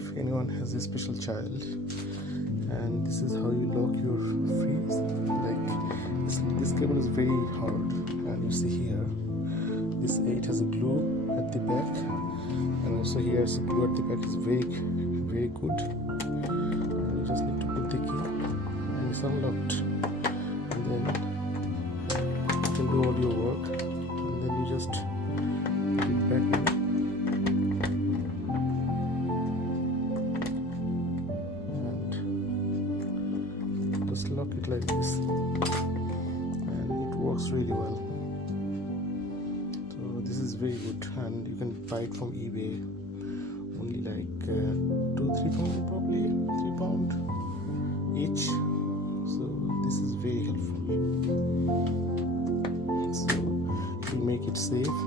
if anyone has a special child. And this is how you lock your fridge. Like this cable is very hard, and you see here this 8 has a glue at the back, and also here the glue at the back is very good. And you just need to put the key and it's unlocked, and then you can do all your work, and then you just put it back in. Just lock it like this, and it works really well. So this is very good, and you can buy it from eBay, only like 2-3 pound, probably £3 each. So this is very helpful. So it will make it safe.